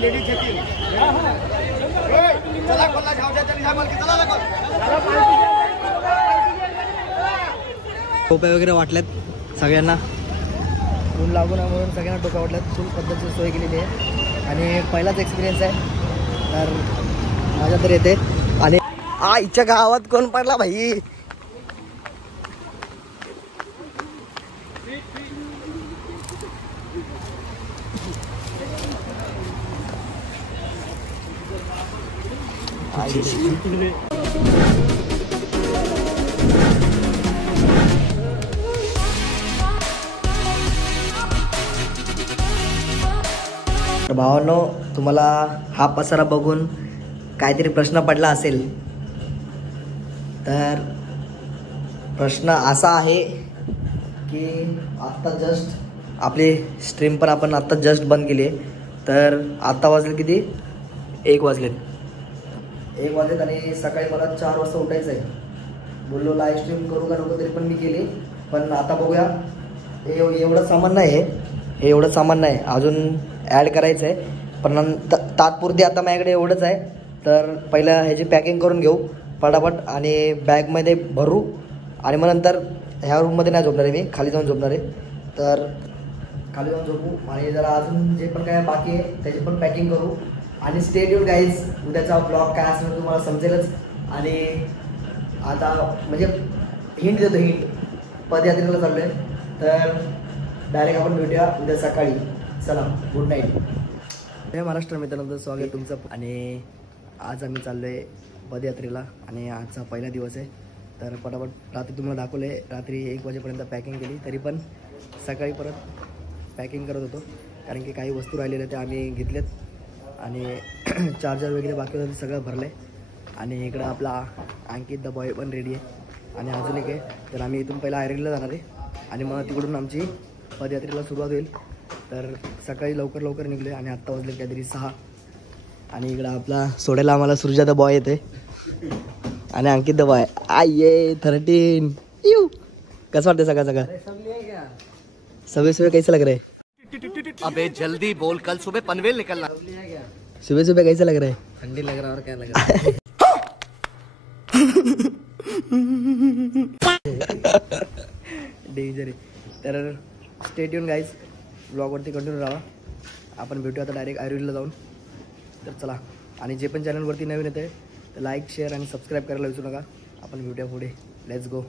Ladies येतील चला कोल्हा घावच्या तरी ह्या मालकी चला लागो टोप्या वगैरे वाटल्यात सगळ्यांना ऊन लागून म्हणून सगळ्यांना टोप्या वाटल्यात फुल पद्धतीची सोय केलेली आहे आणि पहिलाच एक्सपिरियन्स आहे तर माझ्या तर येते आणि आईच्या गावात कोण पडला भाई भावांनो तुम्हाला हा पसारा बघून काहीतरी प्रश्न पडला असेल तर प्रश्न असा आहे की आत्ता जस्ट आपली स्ट्रीम पण आपण आत्ता जस्ट बंद केली आहे तर आत्ता वाजले किती 1 वाजलेत आणि सकाळी मला 4 वाजता उठायचं आहे बोललो लाईव्ह स्ट्रीम करू का नको तरी पण मी केली पण आता बघूया एवढं सामान नाही आहे हे एवढं सामान नाही अजून ॲड करायचं आहे पण तात्पुरती आता माझ्याकडे एवढंच आहे तर पहिलं ह्याची पॅकिंग करून घेऊ पटापट आणि बॅगमध्ये भरू आणि मग नंतर ह्या रूममध्ये नाही झोपणार आहे मी खाली जाऊन झोपणार आहे तर खाली जाऊन झोपू आणि जरा अजून जे पण काय बाकी आहे त्याची पण पॅकिंग करू आणि स्टे ट्यून्ड गाईज उद्याचा ब्लॉग काय असणार तुम्हाला समजेलच आणि आता म्हणजे हिंट देतो हिंट पदयात्रेला चाललो आहे तर डायरेक्ट आपण भेटूया उद्या सकाळी चला गुड नाईट हे महाराष्ट्र मित्रांनो स्वागत तुमचं आणि आज आम्ही चाललो आहे पदयात्रेला आणि आजचा पहिला दिवस आहे तर पटापट रात्री तुम्हाला दाखवलं आहे रात्री 1 वाजेपर्यंत पॅकिंग केली तरी पण सकाळी परत पॅकिंग करत होतो कारण की काही वस्तू राहिलेल्या त्या आम्ही घेतल्यात आणि चार्जर वगैरे बाकी होतं सगळं भरलं आहे आणि इकडं आपला अंकित द बॉय पण रेडी आहे आणि अजून एक आहे तर आम्ही इथून पहिला आयरनला जाणार आहे आणि मग तिकडून आमची पदयात्रेला सुरुवात होईल तर सकाळी लवकर निघले आणि आत्ता वाजले काहीतरी 6 आणि इकडं आपला सोडायला आम्हाला सुरजा द बॉय येते आणि अंकित द बॉय आये 13 यू कसं वाटतं सकाळ सुबह कैसा लग रहा है अबे जल्दी बोल कल सुबह पनवेल निकलना सुबह कैसा लग रहा है ठंडी लग रहा है और क्या लग रहा है डेंजर आहे तर स्टे ट्यून गाईज ब्लॉगवरती कंटिन्यू राहा आपण भेटूया आता डायरेक्ट आयुर्वेदला जाऊन तर चला आणि जे पण चॅनलवरती नवीन येते तर लाईक शेअर आणि सबस्क्राईब करायला विसरू नका आपण भेटूया पुढे लेट्स गो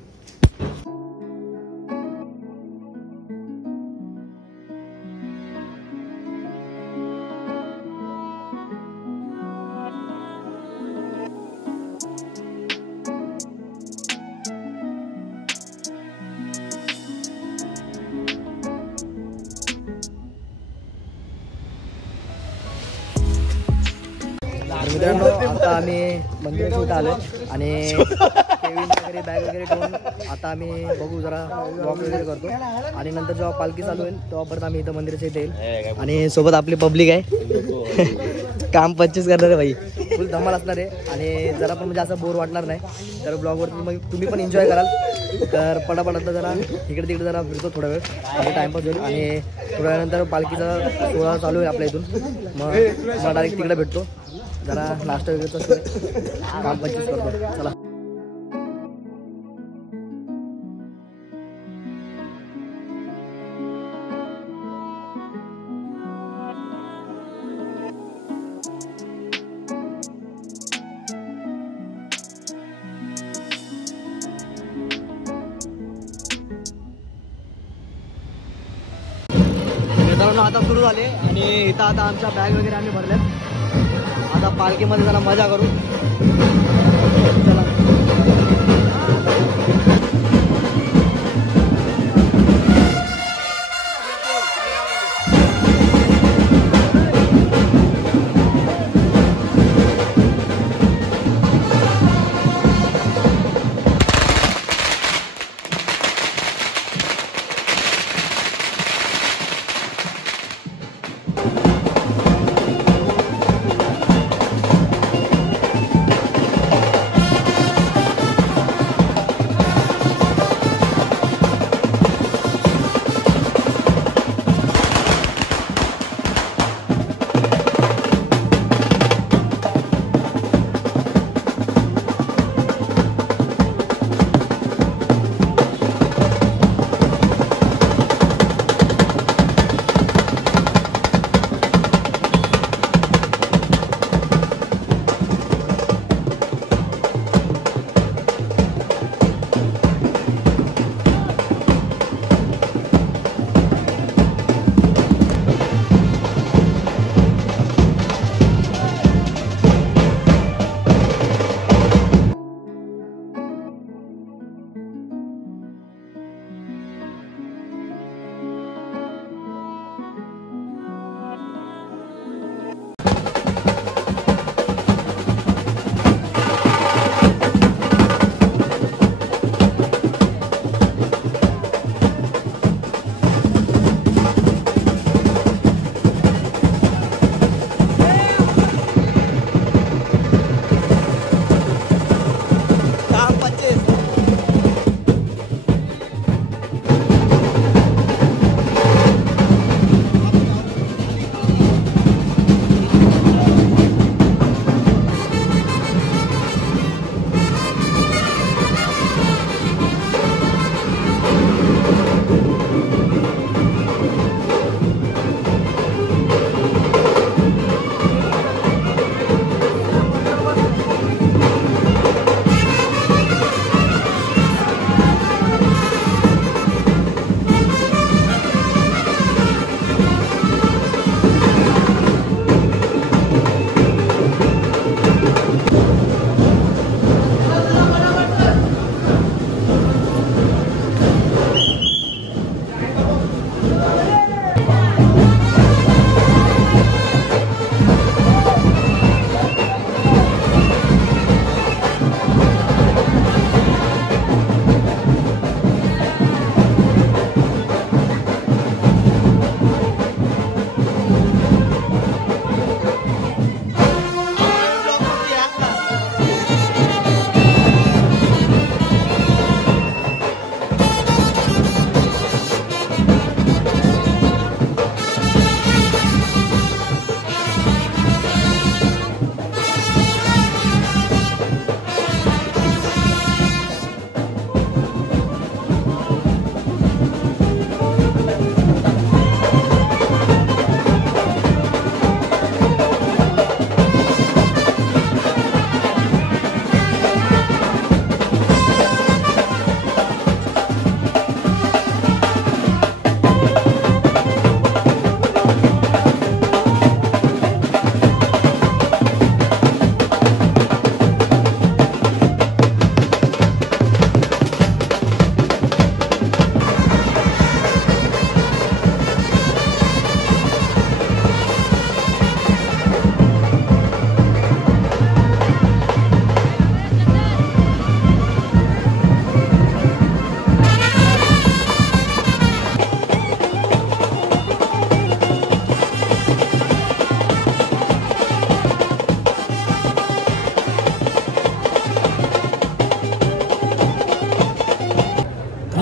मित्रांनो आता आम्ही मंदिराच्या इथं आलो आणि केविन वगैरे बॅग वगैरे ठेवून आता आम्ही बघू जरा वॉक वगैरे करतो आणि नंतर जेव्हा पालखी चालू होईल तेव्हा परत आम्ही इथं मंदिराच्या इथे येईल आणि सोबत आपली पब्लिक आहे काम 25 करणार आहे भाई फुल धमाल असणार आहे आणि जरा पण म्हणजे असं बोर वाटणार नाही तर ब्लॉगवरती मग तुम्ही पण एन्जॉय कराल तर पटापट आता जरा इकडे तिकडे जरा फिरतो थोडा वेळ आणि टाइमपास होईल आणि थोड्या वेळानंतर पालखीचा सोहळा चालू आहे आपल्या इथून मग डायरेक्ट तिकडे भेटतो जरा नाश्ता वगैरे काम 25 करतो चला मित्रांनो आता सुरू झाले आणि इथं आता आमच्या बॅग वगैरे आम्ही भरल्यात आता पालखीमध्ये जरा मजा करू चला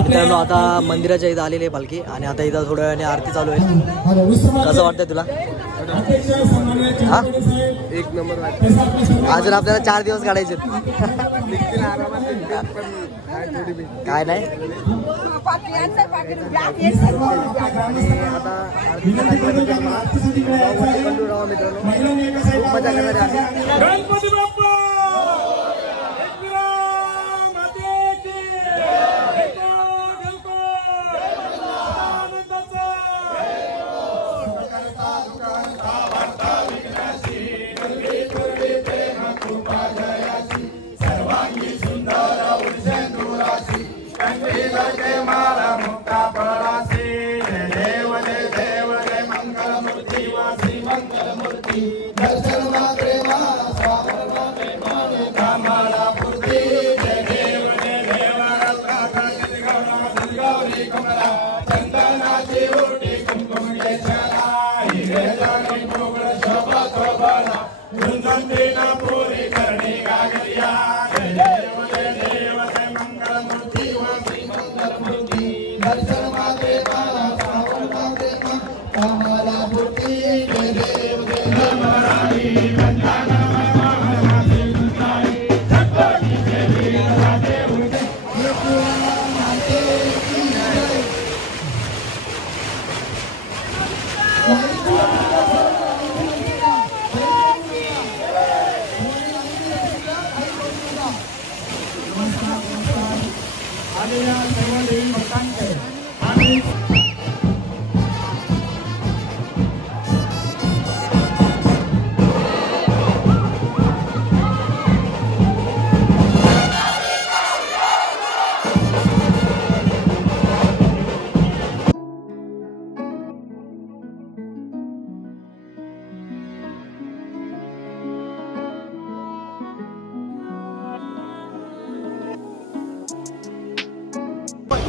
मित्रांनो आता मंदिराच्या इथं आलेली आहे पालखी आणि आता इथं थोड्या वेळाने आरती चालू आहे. कसं वाटतंय तुला? हा एक नंबर अजून आपल्याला 4 दिवस काढायचे. काय नाही आता आरतीच्या मित्रांनो खूप मजा करणारे आहे.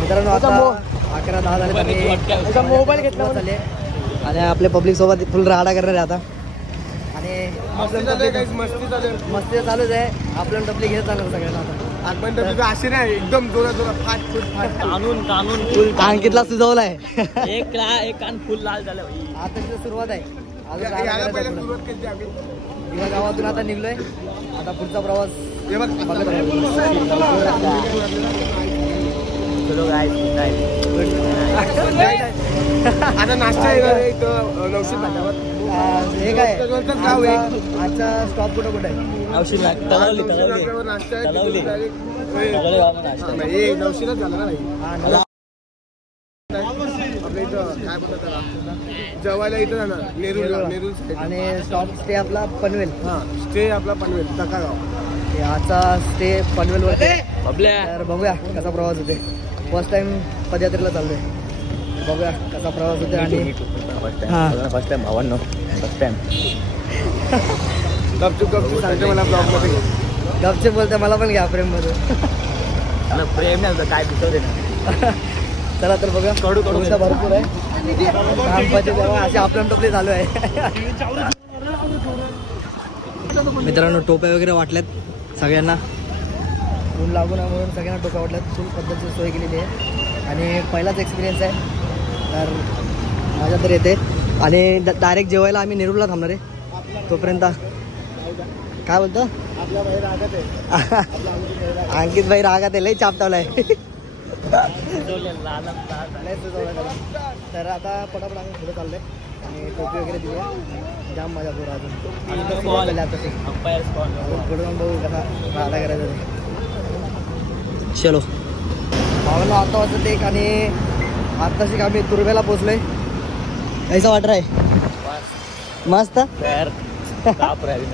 मित्रांनो आता 11:10 झाले. मोबाईल घेतला झाले आणि आपल्या पब्लिक सोबत फुल राडा करणार आहे आता. आणि मस्ती चालूच आहे. आपल्याला डबली घेत चालू सगळ्यांना आता. असे नाही एकदम जोरात जोरात फाट फाट कानून फुल अंकितला सुचवलाय. एक कान फुल लाल झालं. आता सुरुवात आहे. सुरुवात केली आम्ही. दिवा गावातून आता निघलोय. आता पुढचा प्रवास आता नाश्ता येणार आहे इथं नवशीत नाक्यावर. हे काय गाव आहे. आजचा स्टॉप कुठं कुठे आहे? नाश्ता आहे. नवशीलाच झाला ना भाई. आपल्या इथं काय बोलतात त्याला जेवायला इथं जाणार नेरूळ आणि स्टॉप स्टे आपला पनवेल. हा स्टे आपला पनवेल टकागाव. आजचा स्टे पनवेल वर. तर बघूया कसा प्रवास होते. फर्स्ट टाइम पदयात्रेला चाललोय. बघूया कसा प्रवास होते. आणि फर्स्ट टाइम भावांनो फर्स्ट टाइम गपचूप सांगते मला ब्लॉग मध्ये. गपचे बोलते मला पण घ्या प्रेम मध्ये. प्रेम नाही काय दिसत ना. चला तर बघा कडू भरपूर आहे. असे आपल्या टोपले चालू आहे. मित्रांनो टोप्या वगैरे वाटल्यात सगळ्यांना. ऊन लागू नये म्हणून सगळ्यांना टोप्या वाटल्यात. फुल पद्धतीची सोय केलेली आहे आणि पहिलाच एक्सपिरियन्स आहे. तर मजा तर येते. आणि डायरेक्ट जेवायला आम्ही नेरूळला थांबणार आहे. तोपर्यंत काय बोलतो आपल्या बाहेर रागत आहे. अंकित भाई रागात आहे. लय चापटावलाय. तर आता पटापट आम्ही पुढे चाललोय आणि टोपी वगैरे देऊया. जाम मजा करू अजून. पुढे जाऊन बघू कसा राडा करायचा ते. चलो भावाला आता वाजत एक आणि आत्ताशी आम्ही तुर्भ्याला पोचलोय. कैसा वाट रहा है? मस्त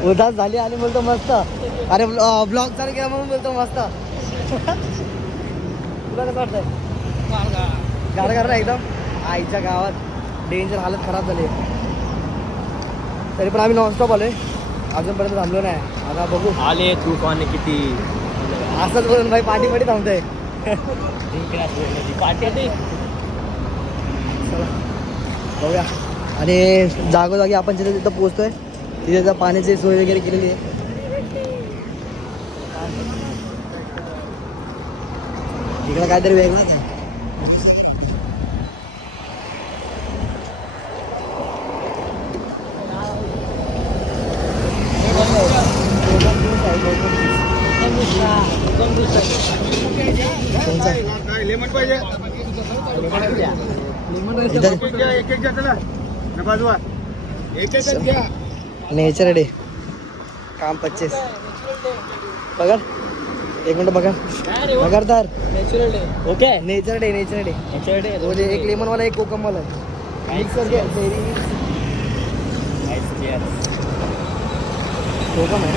उदास झाली आणि बोलतो मस्त. अरे ब्लॉग चालू केला म्हणून बोलतो मस्त. तुला कसं वाटतंय? गार एकदम. आईच्या गावात डेंजर हालत खराब झाली. तरी पण आम्ही नॉनस्टॉप आलोय. अजूनपर्यंत थांबलो नाही. आता बघू आले तू कोण किती असंच बोलून भाई पाठी थांबतोय. पाठी बघूया. आणि जागोजागी आपण जिथे तिथं पोहोचतोय तिथे पाण्याची सोय वगैरे केलेली आहे. इकडं काहीतरी वेगळंच आहे. लेमन पाहिजे नेचर डे काम 25 बघा 1 मिनिट बघा बघारदार natural day okay nature day म्हणजे एक लेमन वाला एक कोकम वाला मिक्स करके कोकम आहे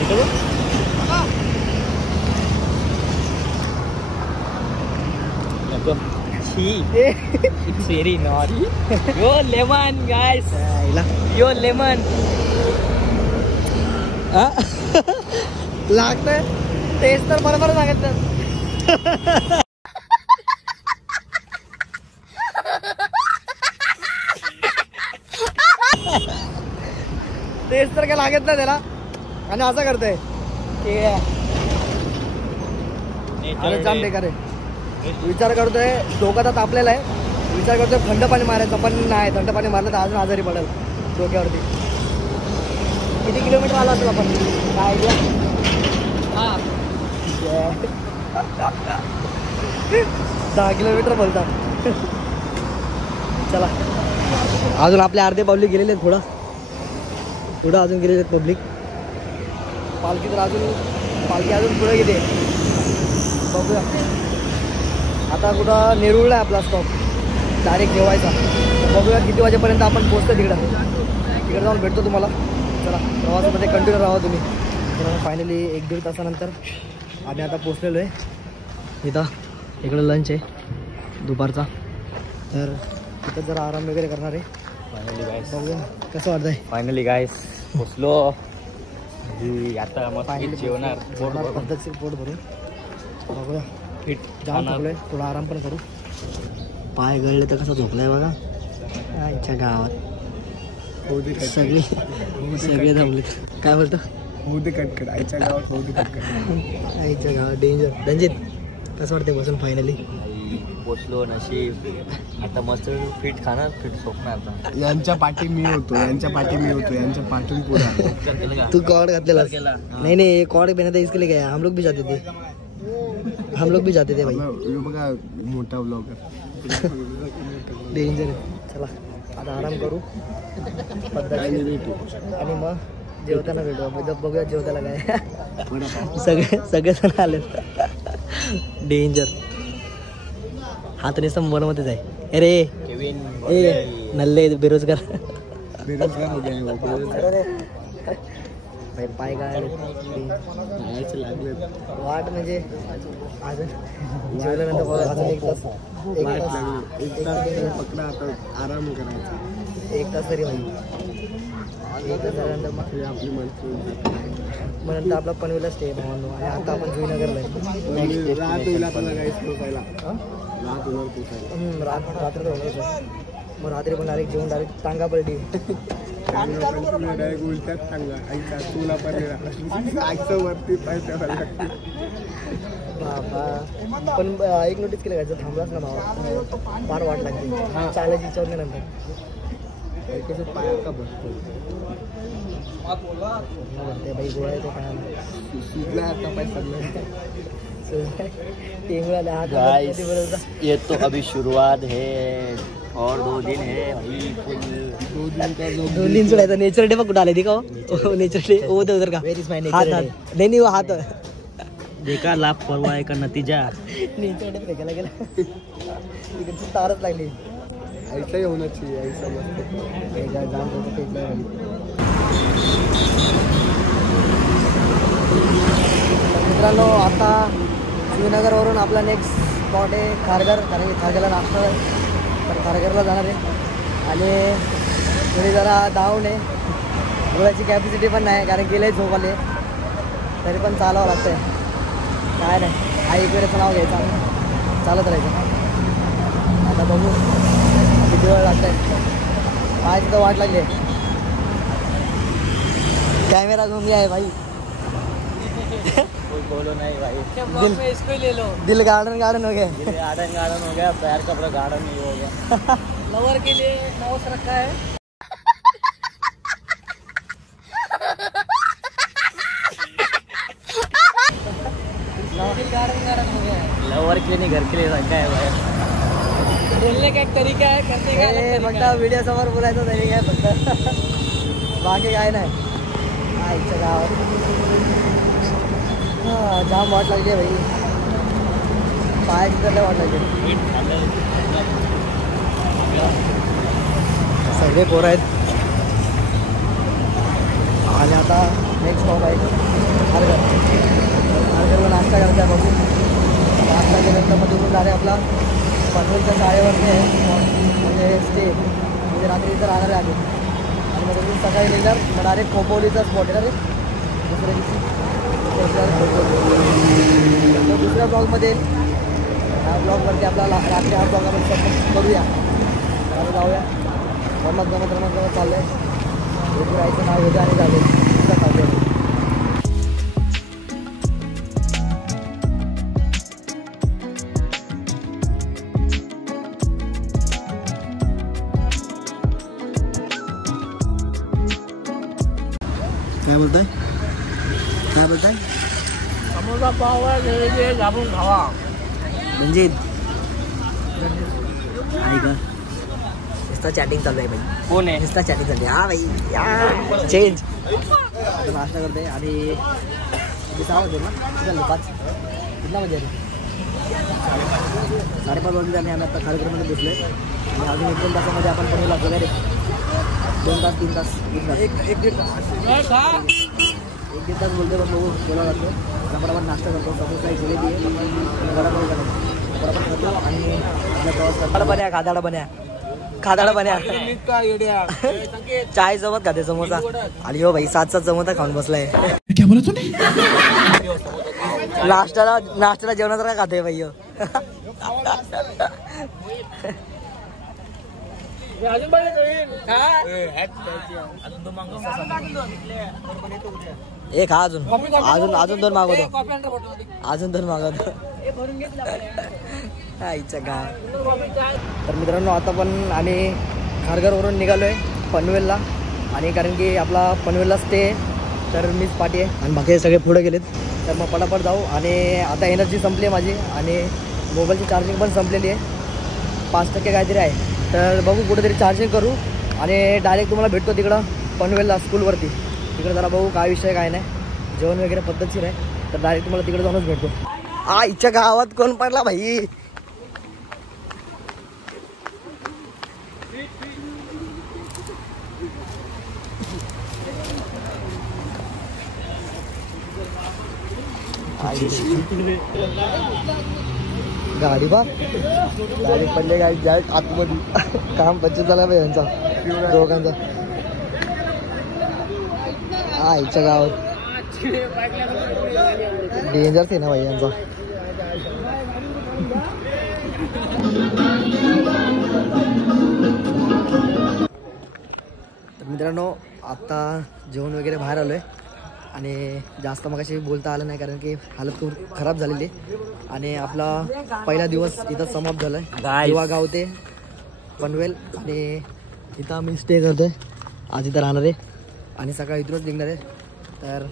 It's very naughty. Yo lemon guys. Yo lemon. लागतंय टेस्ट तर बरोबर सांगितलं टेस्ट तर काय लागत नाही त्याला आणि असं करतोय अरे जाम बेकार आहे विचार करतोय डोका तर तापलेला आहे विचार करतोय थंड पाणी मारायचं पण नाही थंड पाणी मारलं तर अजून आजारी पडेल डोक्यावरती किती किलोमीटर आला असेल आपण काय आयडिया 10 किलोमीटर बोलतात चला अजून आपले अर्धे पब्लिक गेलेले आहेत पुढं अजून गेलेले आहेत पब्लिक पालखी अजून पुढे गेली बघूया आता कुठं नेरुळला आहे आपला स्टॉप डायरेक्ट जेवायचा बघूया किती वाजेपर्यंत आपण पोहोचतो तिकडे जाऊन भेटतो तुम्हाला चला प्रवासामध्ये कंटिन्यू राहा तुम्ही तर फायनली 1-1.5 तासानंतर आम्ही आता पोचलेलो आहे इथं इकडं लंच आहे दुपारचा तर तिथं जरा आराम वगैरे करणार आहे फायनली गाइस बघूया कसं वाटतंय फायनली गाइस पोचलो आता मस्त जेवणार पद्धतशीर पोट भरून बघूया फिट जाम थकलोय थोडा आराम पण करू पाय गळले तर कसं झोपलाय बघा आईच्या गावात सगळे जमले काय बोलतो आईच्या गावात डेंजर रंजित कसं वाटते बसून फायनली पोचलो नशीब आता मस्त फिट खाणार फिट झोपणार आता यांच्या पाठी मी होतो यांच्या पाठून पुढे तू कॉर्ड घातलेला नहीं कॉर्ड पहना था इसके लिए गया हम लोग भी जाते थे भाई बघा मोठा ब्लॉगर डेंजर चला आता आराम करू आणि मग जेवताना भेटू बघूया जेवताला काय सगळेजण आले डेंजर हा तर नुसतं मोबाईलमध्येच आहे अरे ए नल्ले बेरोजगार पाय काय वाट म्हणजे अजून जेवल्यानंतर अजून 1 तास पकडा आता आराम करायचा 1 तास तरी होईल 1 तास झाल्यानंतर मग नंतर आपला पनवेलला स्टे भावांनो आणि आता आपण जुईनगरला रात्र तर होणार मग रात्री पण डायरेक्ट जेवून डायरेक्ट टांगा पलटी डायरेक्ट उलट्यात सांगा ऐका तुला पण आईचं वरती पाहिजे बाबा पण एक नोटीस केलं का जर थांबलाच ना भावा फार वाट लागते चालायची इच्छा होत नाही नंतर पायात का बसतो बाई गोळा येतो पायाला सुजला आता पैसा गाइस ये तो अभी शुरुआत है और 2 दिन है भाई फुल 2 दिन सोडायचा नेचर डे बघ कुठं आले का नेचर डे वो तो उधर का हाथ नहीं वो हाथ देखा लापरवाही का नतीजा नेचर डे फेकायला गेला तिकडची तारच लागली ऐसा होना चाहिए ऐसा मस्त मित्रांनो आता जुईनगरवरून आपला नेक्स्ट स्पॉट आहे खारघर कारण की खारघरला नाश्ता आहे तर खारघरला जाणार आहे आणि थोडी जरा डाऊन आहे डोळ्याची कॅपॅसिटी पण नाही कारण गेले झोप आले तरी पण चालावं लागतं आहे काय नाही आई इकडेचं नाव घ्यायचं आम्ही चालत राहायचं आता बघू किती वेळ लागत आहे काय तिथं वाट लागली आहे कॅमेरा घूम गया है भाई कुछ बोलो नहीं भाई। दिल में इसको ही ले लो। दिल गार्डन गार्डन हो गया। दिल गार्डन गार्डन हो गया, पैर का पूरा गार्डन नहीं हो गया। लवर के लिए नौस रखा है। गार्डन गार्डन हो गया है। लवर के लिए नहीं, घर के लिए रखा है भाई। बोलने का एक तरीका है, करने का अलग तरीका फक्त है। व्हिडिओ समोर बोलायचं तरी काय फक्त बाकी काय नाही. आईच्या गावात जाम वाट लागली भाई. पायाची तर लय वाट लागली. सगळे पोरं आहेत आणि आता नेक्स्ट स्टॉप आहे खारघर. खारघरला नाश्ता करायचा आहे बघू. नाश्ता केल्यानंतर मग तिथून डायरेक्ट आपला पनवेलच्या शाळेवरती आहे म्हणजे स्टे, म्हणजे रात्री इथं राहणार आहे आम्ही. आणि मग तिथून सकाळी निघणार मग डायरेक्ट खोपोलीचा स्पॉट आहे ना रे दुसऱ्या दिवशी. तर दुसऱ्या ब्लॉगमध्ये ह्या ब्लॉगवरती आपला रात्री हा ब्लॉग आपण सबमिट करूया. त्याला जाऊया. गमत गमत रमत गमत चाललं आहे. राहायचं नाव घेतं आणि झालं चालू आहे. काय बोलताय काय बोलताय समोसा पाव आहे, घरी जाबून खावा. म्हणजे आहे का नुसता चॅटिंग चालू आहे भाई. कौन है? नुसता चॅटिंग चालू आहे. हा भाई चेंज. आता नाश्ता करते आणि 6 वाजले ना किती 5 कितना वाजे 5:30 वाजले आणि आम्ही आता खारघरमध्ये बसलो आहे. आणि अजून 1-2 तासामध्ये आपण पनवेलला जाऊ रे. 2 तास 3 तास 1-1.5 तास बोलते पण बघू बोलावं लागतो. बरोबर नाश्ता करतो. समोसा एक जिलेबी आहे बरोबर करतो आणि आपला प्रवास करतो. बन्या खादाडा बन्या खादाडा बन्या चाय सोबत खाते समोसा. आणि हो भाई 7 समोसा खाऊन बसलाय. क्या बोला तूने? नाश्त्याला जेवणाचं काय खाते भाई हो. एक हा अजून 2 मागवतो. अजून 2 मागवतो. आईच्या गा. तर मित्रांनो आता पण आम्ही खारघरवरून निघालो आहे पनवेलला. आणि कारण की आपला पनवेलला स्टे आहे तर मीच पाठी आहे आणि बाकी सगळे पुढे गेलेत. तर मग पटापट जाऊ. आणि आता एनर्जी संपली आहे माझी आणि मोबाईलची चार्जिंग पण संपलेली आहे. 5% काहीतरी आहे. तर बघू कुठेतरी चार्जिंग करू आणि डायरेक्ट तुम्हाला भेटतो तिकडं पनवेलला स्कूलवरती. तिकडे जरा बघू काय विषय काय नाही. जेवण वगैरे पद्धतशीर आहे तर डायरेक्ट तुम्हाला तिकडे जाऊनच भेटतो. आईच्या गावात कोण पडला भाई. गाडी बा गाडी पडले गाडी डायरेक्ट आतमध्ये. काम पच्चीस झाला पाहिजे यांचा दोघांचा. आईच्या गावात डेंजर आहे ना भाई यांचा. तर मित्रांनो आता जेवण वगैरे बाहेर आलो आहे आणि जास्त मगाशी बोलता आलं नाही कारण की हालत खूप खराब झालेली आहे. आणि आपला पहिला दिवस इथं समाप्त झाला आहे. युवा गाव ते पनवेल आणि इथं आम्ही स्टे करतो आहे. आज इथं राहणार आहे आणि सकाळी इथूनच निघणार आहे. तर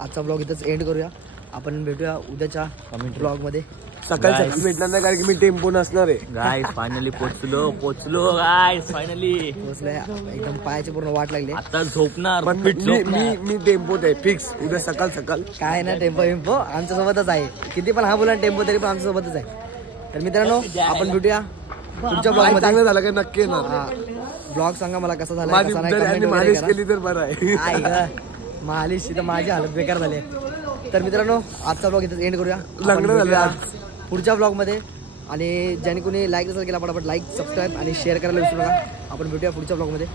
आजचा ब्लॉग इथंच एंड करूया. आपण भेटूया उद्याच्या ब्लॉगमध्ये. सकाळी भेटणार नाही कारण की मी टेम्पो नसणार आहे. गाइस फायनली पोचलो गाइस फायनली पोचलोय. एकदम पायाची पूर्ण वाट लागली. आता झोपणार पण मी टेम्पोत आहे फिक्स. उद्या सकाळ काय ना टेम्पो विम्पो आमच्या सोबतच आहे. किती पण हा बोला टेम्पो तरी पण आमच्या सोबतच आहे. तर मित्रांनो आपण भेटूया पुढच्या ब्लॉग मध्ये. चांगलं झालं का नक्की येणार. ब्लॉग सांगा मला कसा झाला माझी कसा जर यांनी नाही. मालिश केली तर बरं आहे. मालिश तर माझी हालत बेकार झाली. तर मित्रांनो आजचा ब्लॉग इथं एंड करूया. लग्न झालं आज. पुढच्या ब्लॉगमध्ये. आणि ज्याने कोणी लाईक नसेल केला पटापट लाईक सबस्क्राईब आणि शेअर करायला विसरू नका. आपण भेटूया पुढच्या ब्लॉगमध्ये.